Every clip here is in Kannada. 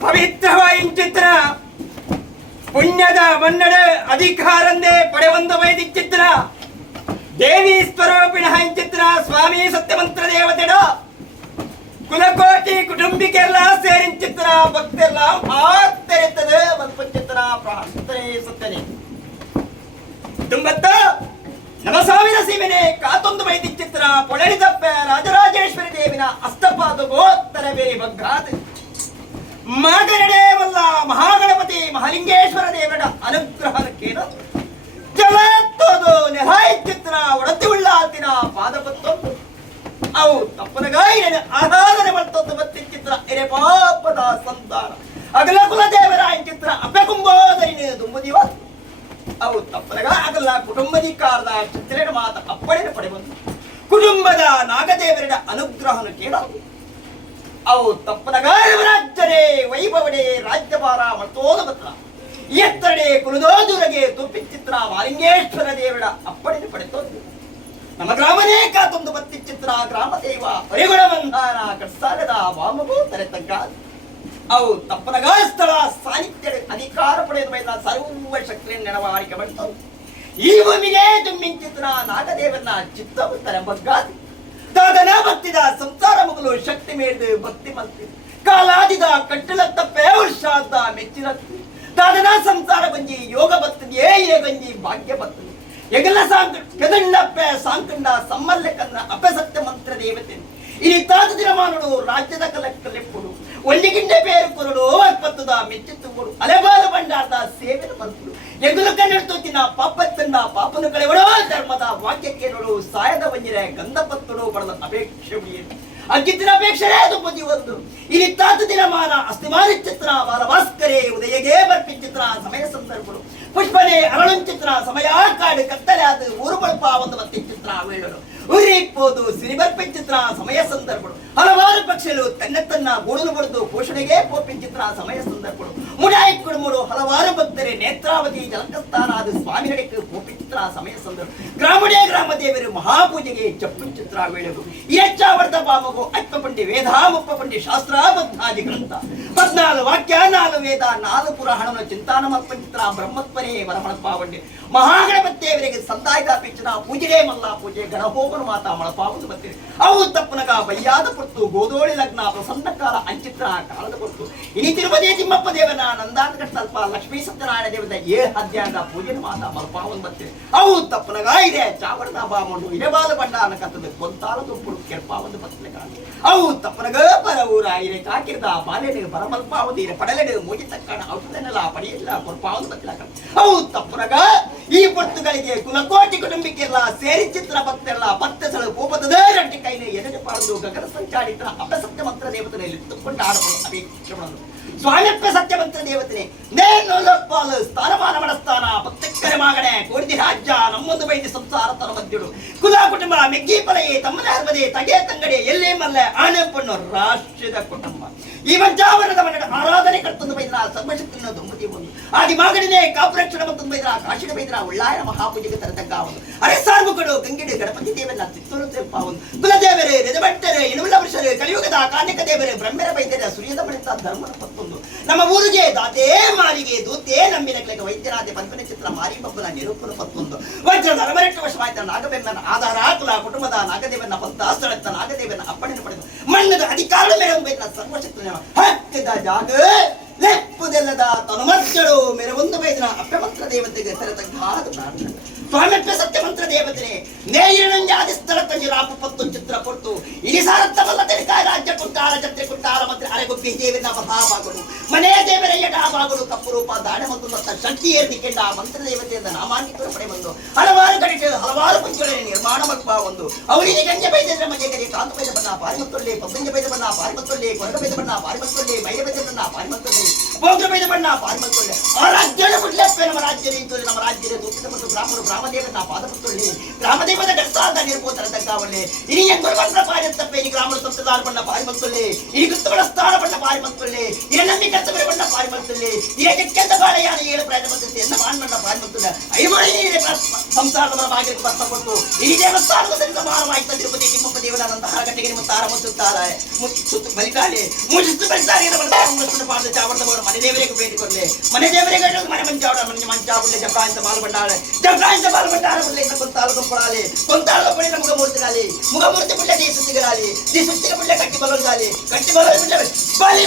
ಪವಿತ್ರವಾಯಿನ ಚಿತ್ರ ಪುಣ್ಯದ ಮನ್ನಡ ಅಧಿಕಾರಂದೇ ಪಡೆವಂದ ವೈದಿ ಚಿತ್ರ ದೇವಿ ಸ್ವರೂಪಿಣ ಚಿತ್ರ ಸ್ವಾಮಿ ಸತ್ಯಮಂತ್ರ ದೇವತೆಡ ಕುಲಕೋಟಿ ಕುಟುಂಬಿಕೆಲ್ಲ ಸೇರಿನ ಚಿತ್ರ ಭಕ್ತೆಲ್ಲ ಮಾತೆರೆತ್ತದೆ ಮಲ್ಪ ಚಿತ್ರ ಪ್ರಾರ್ಥನೆ ಸತ್ತನೆ ತುಂಬತ್ತ ನವಸಾವಿರ ಸೀಮೆನೆ ಕಾತೊಂದು ವೈದಿ ಚಿತ್ರ ಪೊಳಳಿದಪ್ಪ ರಾಜರಾಜೇಶ್ವರಿ ದೇವಿನ ಅಸ್ತಪಾದ ಗೋತ್ತರ ಬೇರೆ ಬಗ್ಗಾದ ಮಗನಡೆ ವಲ್ಲ ಮಹಾಗಣಪತಿ ಮಹಾಲಿಂಗೇಶ್ವರ ದೇವರ ಅನುಗ್ರಹಕ್ಕೇನು ಜಲತ್ತೋದು ನೆಹಾಯ ಚಿತ್ರ ಒಡತಿ ಉಳ್ಳಾತಿನ ಪಾದಪತ್ತೊಂದು ಅವು ತಪ್ಪನಗಾಯಿನ ಆರಾಧನೆ ಮಾಡ್ತೊಂದು ಬತ್ತಿ ಚಿತ್ರ ಎರೆ ಪಾಪದ ಸಂತಾನ ಅಗಲ ಕುಲ ದೇವರ ಚಿತ್ರ ಅಪ್ಪೆಕುಂಬೋದರಿನ ದುಂಬುದಿವ ಅವು ತಪ್ಪನಗ ಅಗಲ ಕುಟುಂಬಧಿಕಾರದ ಚಿತ್ರೇನ ಮಾತ ಅಪ್ಪಳಿನ ಪಡೆಬಂದು ಕುಟುಂಬದ ನಾಗದೇವರ ಅನುಗ್ರಹನು ಕೇಳಲು ಅವು ತಪ್ಪನಗಾರವರಾಜ್ಯರೇ ವೈಭವಡೆ ರಾಜ್ಯಭಾರ ಮತ್ತೋದ ಬತ್ರ ಎತ್ತಡೆ ಕುಲದೋದುರಗೆ ತುಪ್ಪಿ ಚಿತ್ರ ಮಾಲಿಂಗೇಶ್ವರ ದೇವರ ಅಪ್ಪಡಿನ ಪಡೆತೋದು ನಮ್ಮ ಗ್ರಾಮನೇ ಕಾತೊಂದು ಬತ್ತಿ ಚಿತ್ರ ಗ್ರಾಮ ದೇವ ಪರಿಗುಣ ಬಂಧಾನ ಕಟ್ಸಾಗದ ವಾಮಗೂ ತರೆತಗ್ಗ ಅವು ತಪ್ಪನಗ ಸ್ಥಳ ಸಾನ್ನಿಧ್ಯ ಅಧಿಕಾರ ಪಡೆಯುವ ಸರ್ವ ಶಕ್ತಿಯ ನೆನವಾರಿಕೆ ಮಾಡ್ತವು ಈ ಭೂಮಿಗೆ ದುಮ್ಮಿನ ಚಿತ್ರ ನಾಗದೇವನ ಚಿತ್ತವು ತರೆಬಗ್ಗಾದಿ ದಾದನ ಭಕ್ತಿದ ಸಂಸಾರ ಮಗಲು ಶಕ್ತಿ ಮೇಡಿದು ಭಕ್ತಿ ಮಲ್ತಿ ಕಾಲಾದಿದ ಕಟ್ಟಲ ತಪ್ಪೆ ವರ್ಷಾದ ಮೆಚ್ಚಿನತ್ತಿ ದಾದನ ಸಂಸಾರ ಗಂಜಿ ಯೋಗ ಭಕ್ತಿ ಏ ಗಂಜಿ ಭಾಗ್ಯ ಭಕ್ತಿ ಎಗಲ ಸಾಂಕ ಕೆದಂಡಪ್ಪೆ ಸಾಂಕಂಡ ಸಮ್ಮಲ್ಲಕನ್ನ ಅಪಸತ್ಯ ಮಂತ್ರ ದೇವತೆ ಇನಿ ತಾತ ದಿನಮಾನಡು ರಾಜ್ಯದ ಕಲೆಕ್ಟಲೆಪ್ಪುಡು ಒಂದಿಗಿಂಡೆ ಬೇರು ಕೊರಡು ಅರ್ಪತ್ತದ ಮೆಚ್ಚುತ್ತುಗಳು ಅಲೆಬಾಲ ಬಂಡಾರದ ಸೇವೆನ ಮಲ್ಪುಡು ಎಗುಲು ಕಣ್ಣೆಡ್ತೋತಿನ ಪಾಪತ್ತನ್ನ ಪಾಪನು ಕಳೆವಡೋ ಧರ್ಮದ ವಾಕ್ಯಕ್ಕೆ ನೋಡು ಸಾಯದ ಬಂಜಿರೆ ಗಂಧಪತ್ತುಡು ಪಡೆದ ಅಪೇಕ್ಷೆ ಅಂಕಿತ್ತಿನ ಅಪೇಕ್ಷರೇ ತುಂಬಿ ಒಂದು ಇಲ್ಲಿ ತಾತ ದಿನಮಾನ ಅಸ್ತಿಮಾನ ಚಿತ್ರ ಬಾಲಭಾಸ್ಕರೇ ಉದಯಗೆ ಬರ್ಪಿ ಚಿತ್ರ ಸಮಯ ಸಂದರ್ಭಗಳು ಪುಷ್ಪನೆ ಅರಳು ಚಿತ್ರ ಸಮಯ ಕಾಡು ಕತ್ತಲೆ ಅದು ಊರು ಬಳಪ ಒಂದು ಮತ್ತೆ ಚಿತ್ರ ವೇಳಲು ಉರಿಪ್ಪೋದು ಸಿರಿಬರ್ಪಿ ಚಿತ್ರ ಸಮಯ ಸಂದರ್ಭಗಳು ಹಲವಾರು ಪಕ್ಷಗಳು ತನ್ನ ಗೂಡಲು ಬಡಿದು ಪೋಷಣೆಗೆ ಪೋಪಿನ ಚಿತ್ರ ಸಮಯ ಸಂದರ್ಭಗಳು ಮುಡಾಯಿ ಕುಡುಮುಡು ಹಲವಾರು ಭಕ್ತರೆ ನೇತ್ರಾವತಿ ಜಲಕಸ್ಥಾನ ಅದು ಸ್ವಾಮಿ ನಡೆಕ್ಕೆ ಪೋಪಿ ಚಿತ್ರ ಸಮಯ ಸಂದರ್ಭ ಗ್ರಾಮಡೇ ಗ್ರಾಮ ದೇವರು ಮಹಾಪೂಜೆಗೆ ಚಪ್ಪು ಚಿತ್ರ ವೇಳಲು ಹೆಚ್ಚಾವರ್ತ ಬಾಮಗು ಅಪ್ಪಪಂಡಿ ವೇದ ಮುಪ್ಪಪಂಡಿ ಶಾಸ್ತ್ರ ಬದ್ಧಾದಿ ಗ್ರಂಥ 14 ವಾಕ್ಯ 4 ವೇದ 4 ಪುರಾಣನ ಚಿಂತಾನ ಮಲ್ಪಚಿತ್ರ ಬ್ರಹ್ಮತ್ವನೇ ವರಮಳಪಾವಂಡಿ ಮಹಾಗಣಪತಿಯವರಿಗೆ ಸಂದಾಯದ ಪಿಚ್ಚನ ಪೂಜೆಗೆ ಮಲ್ಲ ಪೂಜೆ ಗಣಹೋಮನ ಮಾತಾ ಮಳಪಾವುದು ಬರ್ತೀರಿ ಅವು ತಪ್ಪನಗ ಬಯ್ಯಾದ ಪೊತ್ತು ಗೋದೋಳಿ ಲಗ್ನ ಪ್ರಸನ್ನ ಕಾಲ ಅಂಚಿತ್ರ ಕಾಲದ ಪೊತ್ತು ಇನಿ ತಿರುಪತಿ ತಿಮ್ಮಪ್ಪ ದೇವನ ನಂದಾನ ಸ್ವಲ್ಪ ಲಕ್ಷ್ಮೀ ಸತ್ಯನಾರಾಯಣ ದೇವದ 7 ಅಧ್ಯಾಯದ ಪೂಜೆನ ಮಾತಾ ಮಳಪಾವನ್ನು ಬರ್ತೀರಿ ಅವು ತಪ್ಪನಗ ಇದೆ ಚಾವಡದ ಬಾಮಂಡು ಇರಬಾದ ಬಂಡಾನ ಕತ್ತದ ಕೊಂತಾಲ ದುಪ್ಪುಡು ಕೆರ್ಪಾವನ್ನು ಬರ್ತಲೆ ಅವು ತಪ್ಪನಗ ಪರ ಊರ ಇರೆ ಕಾಕಿರ್ದ ಬಾಲೆನೆ ಬರಮಲ್ಪಾವದಿ ಪಡಲೆಡು ಮೋಜಿ ತಕ್ಕಣ ಔಷಧನೆಲ್ಲ ಪಡೆಯಿಲ್ಲ ಕೊರ್ಪಾವನ್ನು ಬತ್ತಲ ಅವು ತಪ್ಪನಗ ಈ ಪೊತ್ತುಗಳಿಗೆ ಕುಲಕೋಟಿ ಕುಟುಂಬಿಕೆಲ್ಲ ಸೇರಿ ಚಿತ್ರ ಭಕ್ತೆಲ್ಲ ಭಕ್ತಸಳು ಕೋಪದ ರಂಟಿ ಕೈನ ಎದೆಗೆ ಪಾಡು ಗಗನ ಸಂಚಾಡಿತ್ರ ಅಪಸತ್ಯ ಮಂತ್ರ ದೇವತೆಯಲ್ಲಿ ಇಟ್ಟುಕೊಂಡು ಆಡಬಹುದು ಅಪೇಕ್ಷೆಗಳನ್ನು ಸ್ವಾಮಿಪ್ಪ ಸತ್ಯವಂತ ದೇವತೆ ನೇನು ಲೋಕಪಾಲು ಸ್ಥಾನಮಾನ ಮನಸ್ಥಾನ ಭಕ್ತಕ್ಕರೆ ಮಾಗಣೆ ಕೋಡಿದಿ ರಾಜ್ಯ ನಮ್ಮೊಂದು ಬೈದಿ ಸಂಸಾರ ತರ ಮಧ್ಯಡು ಕುಲ ಕುಟುಂಬ ಮೆಗ್ಗಿ ಪಲಯೆ ತಮ್ಮನ ಹರ್ಮದೆ ತಗೆ ತಂಗಡೆ ಎಲ್ಲೇ ಮಲ್ಲ ಆಣೆ ಪಣ್ಣು ರಾಷ್ಟ್ರದ ಕುಟುಂಬ ಈ ಮಂಚಾವರಣದ ಮನೆ ಆರಾಧನೆ ಕರ್ತಂದು ಬೈದ್ರ ಸರ್ವಶಕ್ತಿಯನ್ನು ದುಂಬತಿ ಒಂದು ಆದಿ ಮಾಗಡಿನೇ ಕಾಪುರಕ್ಷಣ ಮತ್ತು ಬೈದ್ರ ಕಾಶಿನ ಬೈದ್ರ ಉಳ್ಳಾಯನ ಮಹಾಪೂಜೆಗೆ ತರತಕ್ಕ ಒಂದು ಅರೆ ಸಾರ್ಮುಗಳು ಗಂಗೆಡು ಗಣಪತಿ ದೇವನ ಚಿತ್ತೂರು ಸ್ವಲ್ಪ ಒಂದು ಕುಲದೇವರೇ ರೆಜಬಟ್ಟರೆ ಇನುವುಳ್ಳ ವರ್ಷರು ಕಲಿಯುಗದ ಕಾನ್ಯಕ ದೇವರೇ ಬ್ರಹ್ಮರ ಬೈದ್ಯರ ಸುರಿಯದ ಮಣಿತ ಧರ್ಮದ ಪತ್ತೊಂದು ನಮ್ಮ ಊರಿಗೆ ದಾತೇ ಮಾರಿಗೆ ದೂತೇ ನಂಬಿನ ಕಲೆಗೆ ವೈದ್ಯರಾದೆ ಪಂಪನ ಚಿತ್ರ ಮಾರಿ ಬಬ್ಬನ ನಿರೂಪಣ ಪತ್ತೊಂದು ವಜ್ರದ ಅರವರೆಟ್ಟು ವರ್ಷವಾಯ್ತ ನಾಗಬೆಮ್ಮನ ಆಧಾರ ಕುಲ ಕುಟುಂಬದ ನಾಗದೇವನ ಪಂಥ ಸ್ಥಳತ್ತ ನಾಗದೇವನ ಅಪ್ಪಣೆಯನ್ನು ಪಡೆದು ಮಣ್ಣದ ಅಧಿಕಾರ ಮೇರೆ ಬೈದ ಸರ್ವಶಕ್ತಿ ಹತ್ತಿದ ಜಾಗ ಲೆಪ್ಪುದೆಲ್ಲದ ತನುಮರ್ಜಳು ಮೆರವೊಂದು ಬೈದನ ಅಪ್ಪಮಂತ್ರ ದೇವತೆಗೆ ತೆರೆತಗ್ಗಾದ ಪ್ರಾರ್ಥನೆ ಸ್ವಾಮಿಪ್ಪ ಸತ್ಯಮಂತ್ರ ದೇವತೆ ನೇಯಿರಂಜಾದಿ ಸ್ಥಳ ತಂಜಿ ರಾಪ ಪತ್ತು ಚಿತ್ರ ಕೊಟ್ಟು ಇಡೀ ಸಾರತ್ತವಲ್ಲ ತೆರಿಕಾಯ ರಾಜ್ಯ ಕುಂಟಾರ ಜತ್ರೆ ಕುಂಟಾರ ಮಂತ್ರಿ ಅರೆಗೊಬ್ಬಿ ದೇವಿನ ಮಹಾಭಾಗಗಳು ಮನೆಯ ದೇವರ ಎಡಾಭಾಗಗಳು ಕಪ್ಪು ರೂಪ ದಾಡೆ ಮತ್ತು ಮತ್ತು ಸತ್ತ ಶಕ್ತಿ ಏರ್ದಿಕ್ಕೆಂಡ ಆ ಮಂತ್ರ ದೇವತೆಯಿಂದ ನಾಮಾಂಕಿತ ಪಡೆ ಬಂದು ಹಲವಾರು ಕಡೆ ಹಲವಾರು ಪಂಚಗಳ ನಿರ್ಮಾಣ ಮಲ್ಪ ಒಂದು ಅವರಿಗೆ ಗಂಜೆ ಬೈದ ಮಜೆ ಕರೆ ಕಾಂತ ಬೈದ ಬಣ್ಣ ಪಾರಿಮತ್ತೊಳ್ಳೆ ಪಬ್ಬಂಜ ಬೈದ ಬಣ್ಣ ಪಾರಿಮತ್ತೊಳ್ಳೆ ಕೊರಗ ಬೈದ ಬಣ್ಣ ಪಾರಿಮತ್ತೊಳ್ಳೆ ಮೈಯ ಬೈದ ಬಣ್ಣ ಪಾರಿಮತ್ತೊಳ್ಳೆ ಪೌದ್ರ ಬೈದ ಬಣ್ಣ ಪಾರಿಮತ್ತೊಳ್ಳೆ ಆ ರಾಜ್ಯದ ಬಿಡ್ಲಪ್ಪೆ ನಮ್ಮ ರಾಜ್ಯದ ಇತ್ತು ನಮ್ಮ ರಾಜ್ಯದ ದುಃಖಿತ ಮತ್ತು ಬ್ರಾಹ್ಮಣರು ಗ್ರಾಮದೇವನ ಪಾದಪತ್ತೊಳ್ಳೆ ಗ್ರಾಮದೇವದ ಗಡ್ಸಾದ ನಿರ್ಬೋತರ ತಗ್ಗಾವಳ್ಳೆ ಇನಿ ಎಂಗುರುವಂದ್ರ ಪಾರಿತಪ್ಪೆ ಇನಿ ಗ್ರಾಮದ ಸಂತದಾರ ಬಣ್ಣ ಪಾರಿಮತ್ತೊಳ್ಳೆ ಇನಿ ಗುತ್ತುಗಳ ಸ್ಥಾನ ಬಣ್ಣ ಪಾರಿಮತ್ತೊಳ್ಳೆ ಇನ ನಂಬಿ ಕರ್ತವ್ಯ ಬಣ್ಣ ಪಾರಿಮತ್ತೊಳ್ಳೆ ಇದಕ್ಕೆಂತ ಬಾಳೆಯಾನ ಏಳು ಪ್ರಯತ್ನ ಬಂದಿತ್ತು ಎನ್ನ ಮಾನ್ಮಣ್ಣ ಪಾರಿಮತ್ತೊಳ್ಳೆ ಐಮಳಿ ಸಂಸಾರದ ಭಾಗ್ಯಕ್ಕೆ ಕಷ್ಟಪಟ್ಟು ಈ ದೇವಸ್ಥಾನದ ಸಮಾನವಾಯಿತ ತಿರುಪತಿ ತಿಮ್ಮಪ್ಪ ದೇವರಾದಂತಹ ಹರಗಟ್ಟಿಗೆ ಮತ್ತು ಆರಂಭಿಸುತ್ತಾರೆ ಸುತ್ತು ಬಲಿಕಾಲೆ ಮುಗಿಸ್ತು ಬೆಳೆಸಾರಿ ಪಾದ ಚಾವಡದವರು ಮನೆ ದೇವರಿಗೆ ಭೇಟಿ ಕೊಡಲೆ ಮನೆ ದೇವರಿಗೆ ಮನೆ ಮಂಚಾವಡ ಮನೆ ಮಂಚಾವಡ್ಲೆ ಜಪ್ರಾಂತ ಮಾಲು ಬಂಡಾಳೆ ಜಪ್ರಾಂತ ಮಾಲು ಬಂಡಾಳ ಬಡ್ಲೆ ಕೊಂತಾಳದ ಕೊಡಾಲೆ ಕೊಂತಾಳದ ಬಳಿನ ಮುಖಮೂರ್ತಿಗಾಲಿ ಮುಖಮೂರ್ತಿ ಬುಡ್ಲೆ ದಿ ಸುತ್ತಿಗಾಲಿ ದಿ ಸುತ್ತಿಗ ಬುಡ್ಲೆ ಕಟ್ಟಿ ಬಲಗಾಲಿ ಕಟ್ಟಿ ಬಲ ಬಲಿ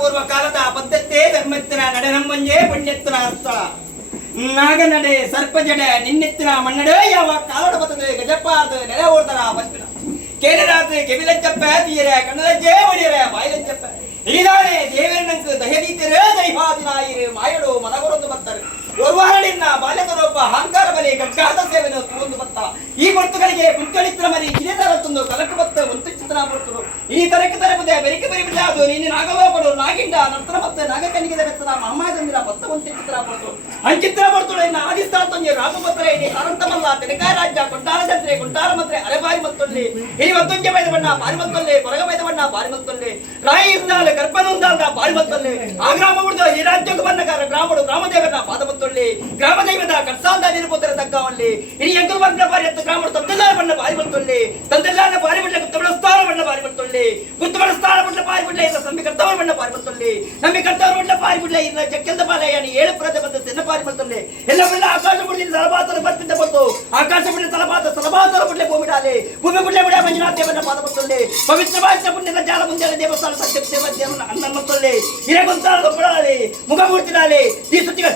ಪೂರ್ವ ಕಾಲದ ಪದ್ಧತೆ ಧರ್ಮತ್ತಿನ ನಡೆನಂಬಂಜೆ ಪುಣ್ಯತ್ತಿನ ಸ್ಥಳ ನಾಗನಡೆ ಸರ್ಪಜಡೆ ನಿನ್ನೆತ್ತಿನ ಮನ್ನಡೆ ಯಾವ ಕಾಲಡ ಬರ್ತದೆ ಗಜಪಾದ ನೆಲೆ ಓಡ್ತಾರ ಬಸ್ಪಿನ ಕೇರಳಾತ್ರಿ ಕೆಬಿಲಂಚಪ್ಪ ತೀರೆ ಕಣ್ಣಲಜ್ಜೆ ಒಡಿಯರೆ ಬಾಯಿಲಂಚಪ್ಪ ಇದಾನೆ ದೇವೇರನಂಕು ದಹದೀತಿರೇ ದೈವಾದಿನಾಯಿರು ಮಾಯಡು ಮನಗರೊಂದು ಬರ್ತಾರೆ ಒರ್ವಾರಡಿನ ಬಾಲ್ಯದರೊಬ್ಬ ಅಹಂಕಾರ ಬಲಿ ಗಗ್ಗಾದ ಸೇವೆಯನ್ನು ತಗೊಂಡು ಬತ್ತ ಈ ಬರ್ತುಗಳಿಗೆ ಕುಂಕಳಿತ್ರ ಮರಿ ಕಿರಿಯದರತ್ತೊಂದು ಕಲಕು ಬತ್ತ ಒಂದು ಚಿತ್ರ ಬರ್ತರು ಈ ತರಕ್ಕೆ ತರಪದೆ ಬೆರಿಕೆ ಬರಿಬಿಡ ಅದು ನೀನು ನಾಗಲೋಪಡು ನಾಗಿಂಡ ನಂತರ ಮತ್ತೆ ನಾಗಕನಿಗೆ ಬೆತ್ತನ ಮಹಮ್ಮದಂದಿರ ಬತ್ತ ಒಂದು ಚಿತ್ರ ಬರ್ತರು ಅಂಚಿತ್ರ ಬರ್ತಳು ಇನ್ನು ಆದಿಸ್ಥಳ ತೊಂಜೆ ರಾಮಪತ್ರ ಇನಿ ಸಾರಂತಮಲ್ಲ ತೆನಕಾಯ ರಾಜ್ಯ ಕೊಂಟಾರ ಜಂತ್ರೆ ಕೊಂಟಾರ ಮಂತ್ರೆ ಅರೆಬಾರಿ ಮತ್ತೊಳ್ಳಿ ಇನಿ ಮತ್ತೊಂಜೆ ಬೈದ ಬಣ್ಣ ಬಾರಿ ಮತ್ತೊಳ್ಳಿ ಕೊರಗ ಬೈದ ಬಣ್ಣ ಬಾರಿ ಮತ್ತೊಳ್ಳಿ ರಾಯಿ ಇದ್ದಾಲ ಗರ್ಭನೊಂದಾದ ಬಾರಿ ಮತ್ತೊಳ್ಳಿ ಆ ಗ್ರಾಮ ಉಳಿದ ಈ ರಾಜ್ಯಕ್ಕೆ ಬಣ್ಣಗಾರ ಗ್ರಾಮಡು ಗ್ರಾಮದೇವನ ಪಾದ ಮತ್ತೊಳ್ಳಿ ಗ್ರಾಮದೈವದ ಕಟ್ಸಾಲ್ದ ನಿರುಪುತ್ರ ತಕ್ಕವಲ್ಲಿ ಇನಿ ಎಂಕಲ್ ಬಣ್ಣ ಬಾರಿ ಎತ್ತು ಗ್ರಾಮಡು ತಂದೆಲ್ಲಾರ ಬಣ್ಣ ಬಾರಿ ಮತ್ತೊಳ್ಳಿ ತಂದೆಲ್ಲಾರ ಬಾರಿ ಬಣ್ಣ ಗುತ್ತಬಡ ಸ್ಥಾನ ಬಣ್ಣ ಬಾರಿ ಮತ್ತೊಳ್ಳಿ ಗುತ್ತಬಡ ಸ್ಥಾನ ಬಣ್ಣ ಬಾರಿ ಬಿಡ್ಲೆ ಇಲ್ಲ ಸಂಬಿ ಕರ್ತವರ ಬಣ್ಣ ಬಾರಿ ಮತ್ತೊಳ್ಳಿ ನಮ್ಮಿ ಕರ್ತವರ ಬಣ್ಣ ಬಾರಿ ಬಿಡ್ಲೆ ಇಲ್ಲ ಜಕ್ಕಲ್ದ ಬಾಲಯ್ಯನಿ 7 ಪ್ರಜೆ ಬಂದ ತೆನ್ನ ಬಾರಿ ಮತ್ತೊಳ್ಳಿ ಎಲ್ಲ ಬಣ್ಣ ಆಕಾಶ ಬಿಡಿದ ತಲಪಾತರ ಬರ್ತಿದ್ದ ಬಂತು ಆಕಾಶ ಬಿಡಿದ ತಲಪಾತರ ಬಿಡ್ಲೆ ಭೂಮಿ ಬಿಡ್ಲೆ ಬಿಡ ಮಂಜುನಾಥ ದೇವನ ಪಾದ ಮತ್ತೊಳ್ಳಿ ಪವಿತ್ರ ಭಾಷೆ ಪುಣ್ಯದ ಜಾಲ ಮುಂದೆ ದೇವಸ್ಥಾನ ಸತ್ಯ ದೇವ ದೇವನ ಅನ್ನ ಮತ್ತೊಳ್ಳಿ ಹಿರೇಗೊಂತಾಳ ಬಿಡಾಲಿ ಮುಖಮೂರ್ತಿ ನಾಲಿ ಈ ಸುತ್ತಿಗ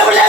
ಬಿಡ್ಲೆ